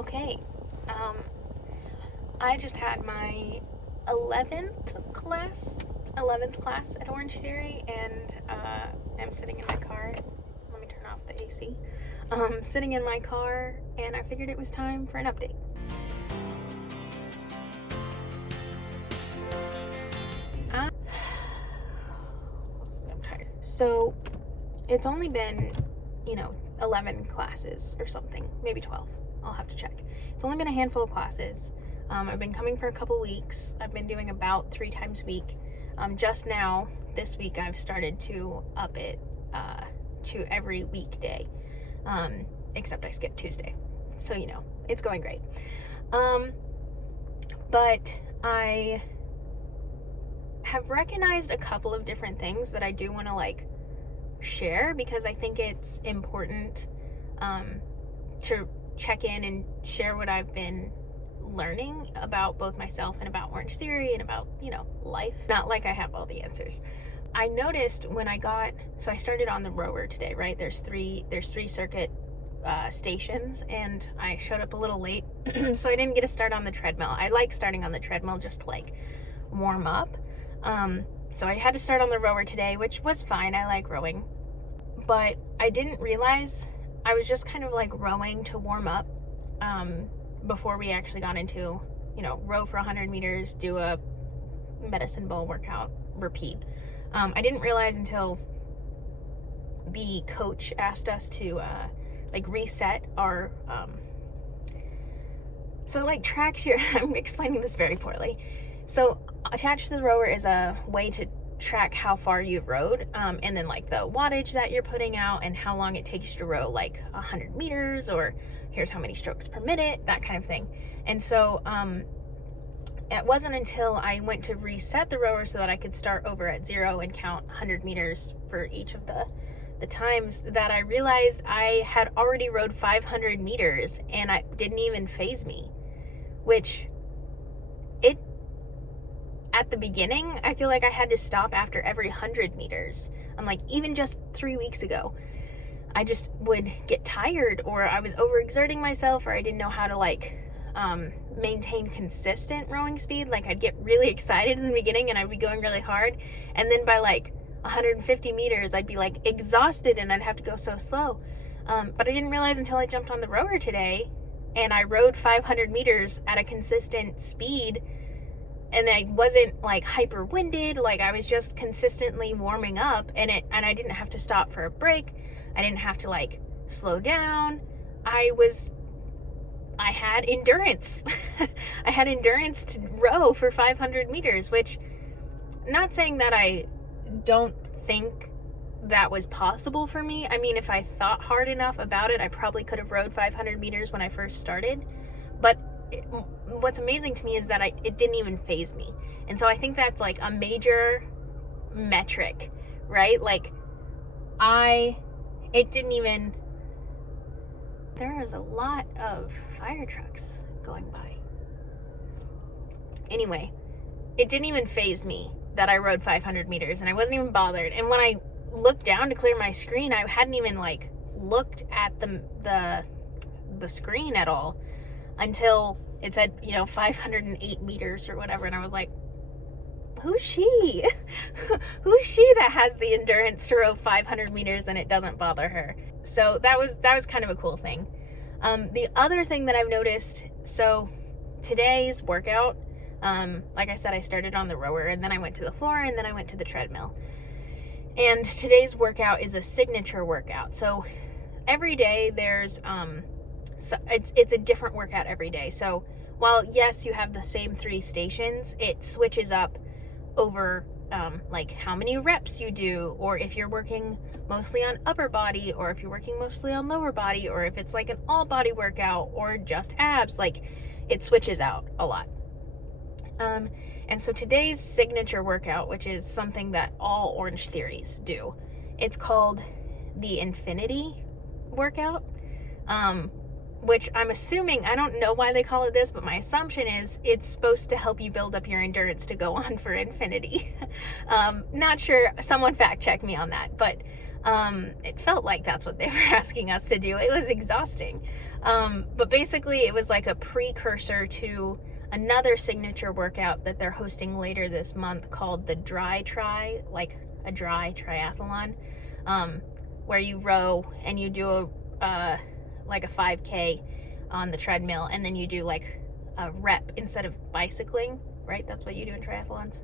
Okay, um, I just had my 11th class at Orange Theory, and I'm sitting in my car. Let me turn off the AC. Sitting in my car, and I figured it was time for an update. I'm tired. So, it's only been, 11 classes or something, maybe 12. I'll have to check. It's only been a handful of classes. I've been coming for a couple weeks. I've been doing about 3 times a week. Just now, this week, I've started to up it to every weekday, except I skipped Tuesday. So, it's going great. But I have recognized a couple of different things that I do want to share, because I think it's important to check in and share what I've been learning about both myself and about Orange Theory and about, life. Not like I have all the answers. I noticed when I started on the rower today, right? There's three circuit stations, and I showed up a little late, so I didn't get to start on the treadmill. I like starting on the treadmill just to warm up. So I had to start on the rower today, which was fine. I like rowing. But I didn't realize I was just kind of rowing to warm up before we actually got into, row for 100 meters, do a medicine ball workout, repeat. I didn't realize until the coach asked us to reset our tracks your I'm explaining this very poorly. So attached to the rower is a way to track how far you've rowed, and then the wattage that you're putting out and how long it takes you to row 100 meters, or here's how many strokes per minute, that kind of thing. And so it wasn't until I went to reset the rower so that I could start over at 0 and count 100 meters for each of the times that I realized I had already rowed 500 meters, and it didn't even faze me, which at the beginning, I feel like I had to stop after every 100 meters. Even just 3 weeks ago, I just would get tired, or I was overexerting myself, or I didn't know how to maintain consistent rowing speed. I'd get really excited in the beginning and I'd be going really hard, and then by 150 meters I'd be exhausted and I'd have to go so slow. But I didn't realize until I jumped on the rower today and I rowed 500 meters at a consistent speed, and I wasn't hyper winded. I was just consistently warming up, and I didn't have to stop for a break. I didn't have to slow down. I had endurance. I had endurance to row for 500 meters, which, not saying that I don't think that was possible for me. I mean, if I thought hard enough about it, I probably could have rowed 500 meters when I first started. But what's amazing to me is that it didn't even faze me. And so I think that's a major metric, right? It didn't even, there is a lot of fire trucks going by. Anyway, it didn't even faze me that I rode 500 meters, and I wasn't even bothered. And when I looked down to clear my screen, I hadn't even looked at the screen at all until it said, 508 meters or whatever. And I was like, who's she? Who's she that has the endurance to row 500 meters and it doesn't bother her? So that was kind of a cool thing. The other thing that I've noticed, so today's workout, like I said, I started on the rower, and then I went to the floor, and then I went to the treadmill. And today's workout is a signature workout. So every day there's so it's a different workout every day. So while yes, you have the same 3 stations, it switches up over how many reps you do, or if you're working mostly on upper body, or if you're working mostly on lower body, or if it's an all body workout or just abs. It switches out a lot. And so today's signature workout, which is something that all Orange Theories do, it's called the Infinity workout, which I'm assuming, I don't know why they call it this, but my assumption is it's supposed to help you build up your endurance to go on for infinity. Not sure, someone fact check me on that, but It felt like that's what they were asking us to do. It was exhausting. But basically it was like a precursor to another signature workout that they're hosting later this month called the Dry Tri, like a dry triathlon, where you row and you do like a 5K on the treadmill, and then you do like a rep instead of bicycling, right? That's what you do in triathlons.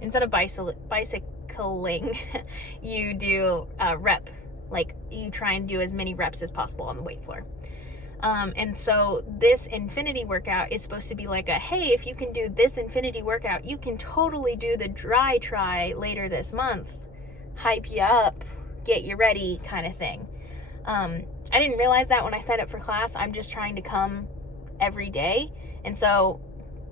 Instead of bicycling, you do a rep, like you try and do as many reps as possible on the weight floor. And so this infinity workout is supposed to be like a, hey, if you can do this infinity workout, you can totally do the Dry Tri later this month. Hype you up, get you ready kind of thing. I didn't realize that when I signed up for class. I'm just trying to come every day. And so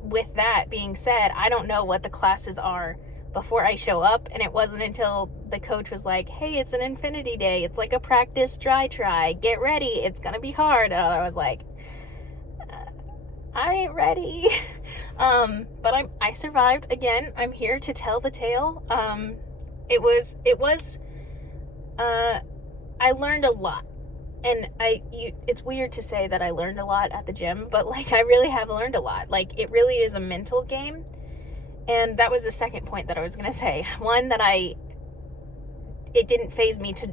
with that being said, I don't know what the classes are before I show up. And it wasn't until the coach was like, hey, it's an infinity day. It's like a practice Dry Tri. Get ready. It's going to be hard. And I was like, I ain't ready. But I survived. Again, I'm here to tell the tale. I learned a lot. And it's weird to say that I learned a lot at the gym, but like I really have learned a lot. Like it really is a mental game. And that was the second point that I was going to say. One, that it didn't faze me to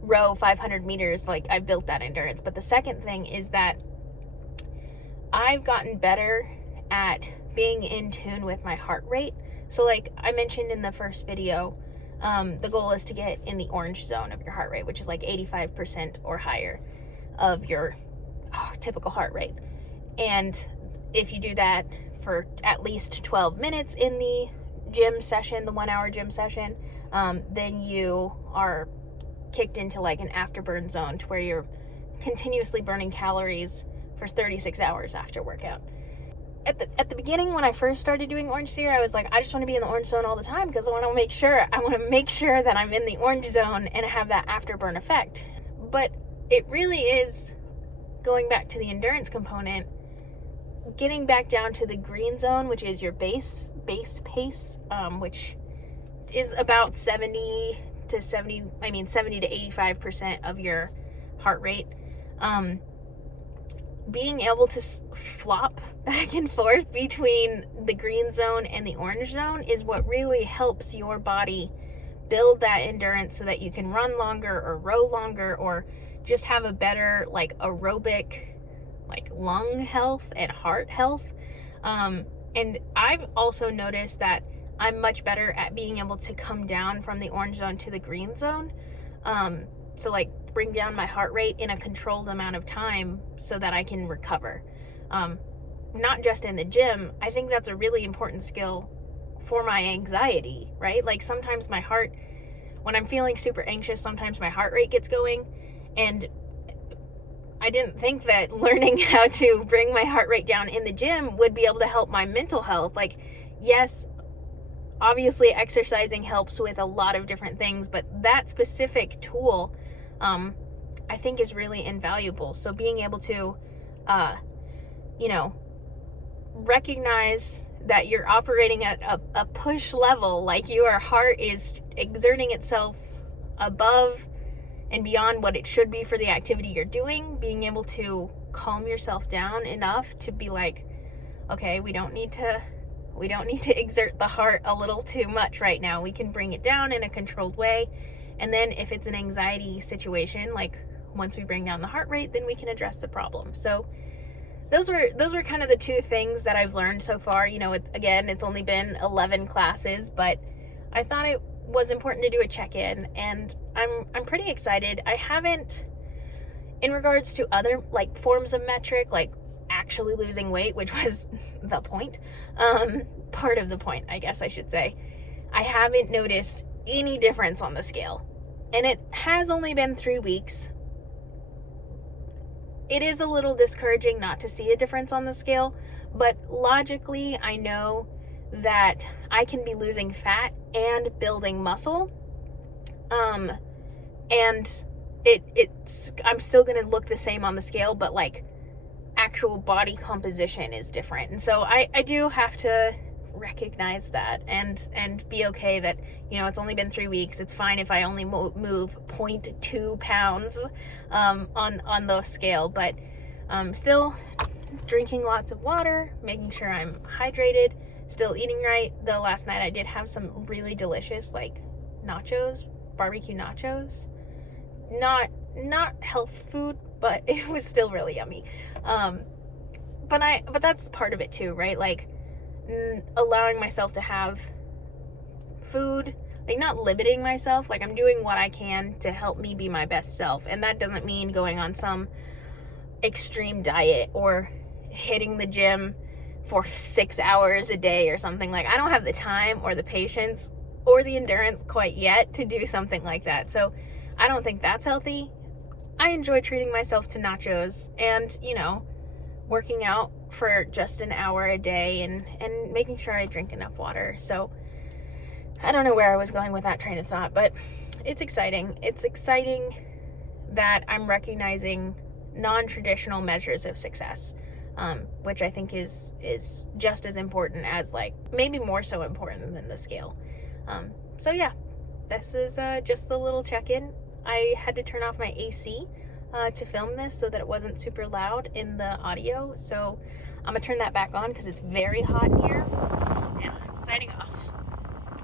row 500 meters. Like I built that endurance. But the second thing is that I've gotten better at being in tune with my heart rate. So like I mentioned in the first video, the goal is to get in the orange zone of your heart rate, which is like 85% or higher of your typical heart rate. And if you do that for at least 12 minutes in the gym session, the 1 hour gym session, then you are kicked into like an afterburn zone to where you're continuously burning calories for 36 hours after workout. At the beginning, when I first started doing Orange Theory, I was like, I just want to be in the orange zone all the time because I want to make sure that I'm in the orange zone and have that afterburn effect. But it really is, going back to the endurance component, getting back down to the green zone, which is your base pace, which is about 70 to 85% of your heart rate. Being able to flop back and forth between the green zone and the orange zone is what really helps your body build that endurance so that you can run longer or row longer or just have a better like aerobic like lung health and heart health. And I've also noticed that I'm much better at being able to come down from the orange zone to the green zone. So like bring down my heart rate in a controlled amount of time so that I can recover. Not just in the gym. I think that's a really important skill for my anxiety, right? Like sometimes my heart, when I'm feeling super anxious, sometimes my heart rate gets going, and I didn't think that learning how to bring my heart rate down in the gym would be able to help my mental health. Like, yes, obviously exercising helps with a lot of different things, but that specific tool, I think is really invaluable. So being able to, recognize that you're operating at a push level, like your heart is exerting itself above and beyond what it should be for the activity you're doing, being able to calm yourself down enough to be like, okay, we don't need to exert the heart a little too much right now. We can bring it down in a controlled way. And then if it's an anxiety situation, like once we bring down the heart rate, then we can address the problem. So those were kind of the two things that I've learned so far. Again, it's only been 11 classes, but I thought it was important to do a check-in, and I'm pretty excited. I haven't, in regards to other like forms of metric, like actually losing weight, which was the point, part of the point, I guess I should say, I haven't noticed any difference on the scale. And it has only been 3 weeks. It is a little discouraging not to see a difference on the scale, but logically I know that I can be losing fat and building muscle. And I'm still going to look the same on the scale, but like actual body composition is different. And so I do have to recognize that and be okay that, you know, it's only been 3 weeks. It's fine if I only move 0.2 pounds on the scale, but still drinking lots of water, making sure I'm hydrated, still eating right. Though last night I did have some really delicious like nachos, barbecue nachos. Not health food, but it was still really yummy. But that's part of it too, right? Like allowing myself to have food, like not limiting myself. Like I'm doing what I can to help me be my best self, and that doesn't mean going on some extreme diet or hitting the gym for 6 hours a day or something. Like I don't have the time or the patience or the endurance quite yet to do something like that. So I don't think that's healthy. I enjoy treating myself to nachos and, you know, working out for just an hour a day and making sure I drink enough water. So I don't know where I was going with that train of thought, but it's exciting. It's exciting that I'm recognizing non-traditional measures of success, which I think is just as important as, like, maybe more so important than the scale. So yeah, this is just the little check-in. I had to turn off my AC to film this so that it wasn't super loud in the audio. So I'm gonna turn that back on because it's very hot in here. And I'm signing off.